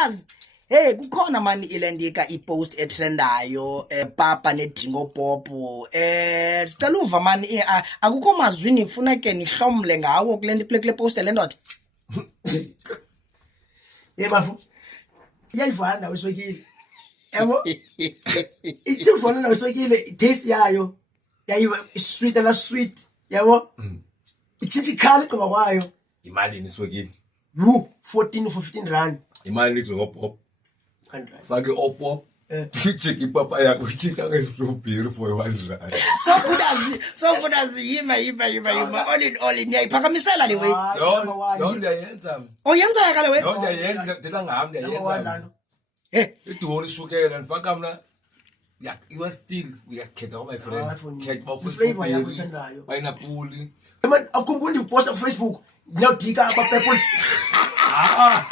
Buters, hey, kukhona mani ilendika ipost etrendayo papa nedingo popo. Sicela uva mani akukho mazwini ufuna ke nihlomle ngawo kule post lendoda. Bafu. Iyayivana nawe iswekile. Yabo. Ithi ufana nawe iswekile, taste yayo. Yayiba sweet and sweet. Yabo. Ithi ikhala qoba kwayo. Imali niswekile. 14 or 15 rand. Imali idingo popo. 100. Fake opop. Chiki papa yakho chika ngesibhiri for 1 rand. So Buters yima. All in yayiphakamisela le way. No ndiyayenza. Oyenza ka le way. No ndiyayenza ndela ngami ndiyayenza. Idori shukela ndifaka mna. Yeah, you are still uyakhetha my friend. Khetha bafu flavor yakho uthandayo. Pineapple. Man, akukhumbula ukuposta ku Facebook. Ngiyawudika apa people.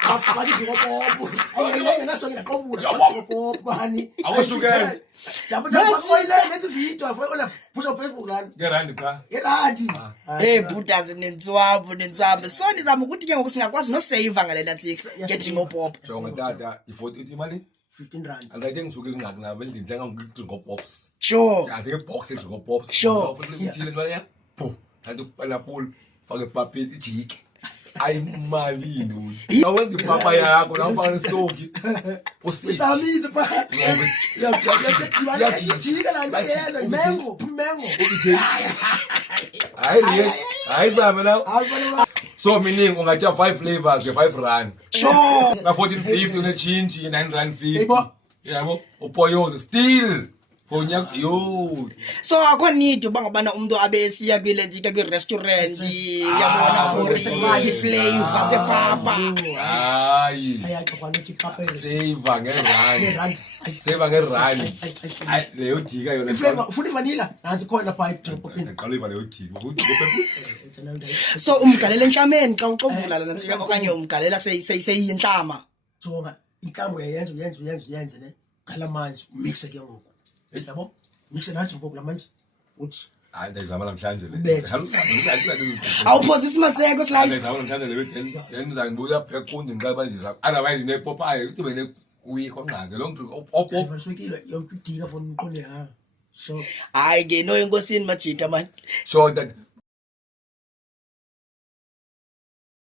Afaki ngopopo. Ayengena ngaqobula ngopopo bani. Awushukela. Yabo jabu let's video afuna pusha Facebook lana. Ngerandi cha. Irandi. Hey Buters nentswabo. So nizama ukuthi ke ngoku singakwazi no save ngalela nthi getting opop. Jonga tata i40 imali 15 rand. Angathi ngisuke ingxaki nabo endinga ngidinga pops. Sure. I think box edinga pops. Sure. Uthile njalo ya. Pho. Kanti pineapple fake papi ijiki. Ayimalini awenza ipapa yakho nawufaka istoki usamize pa yajika la yena mango hayi zame la so meaning ungatya 5 flavors ke 5 rand Sure. na 14.50 une change 9 rand 50 yabo upoyoze still Konyak yo. So akho need uba ngabana umuntu abesiya kwile ntsika kwi restaurant yabona for i-flavor sepapa. Hayi. ayaxokwalo kipapa Save ngerand. Save ngerand. Leyo dika yona. flavor ufuna vanilla nansi khona pha ipopini. Qala leyo dika. So umgalele enhlameni xa uxovula la ntsika okanye umgalela seyinhlama. Jonga inhlambo uyenze ne. Khala manzi mixe ke ngoku. Yabo mixe nathi ngoku lamanzi uthi hayi ndizama namhlanje le. Ubethe. Awuphosisi maseko slice. Ndizama namhlanje le yenza ngibuya phequndi ngiqaba nje otherwise ne Popeye uthi bene uyikho ngqake lo mntu opo ivaswekile yonke idika for umqonde ha. So Hayi ke no enkosini majita man. so that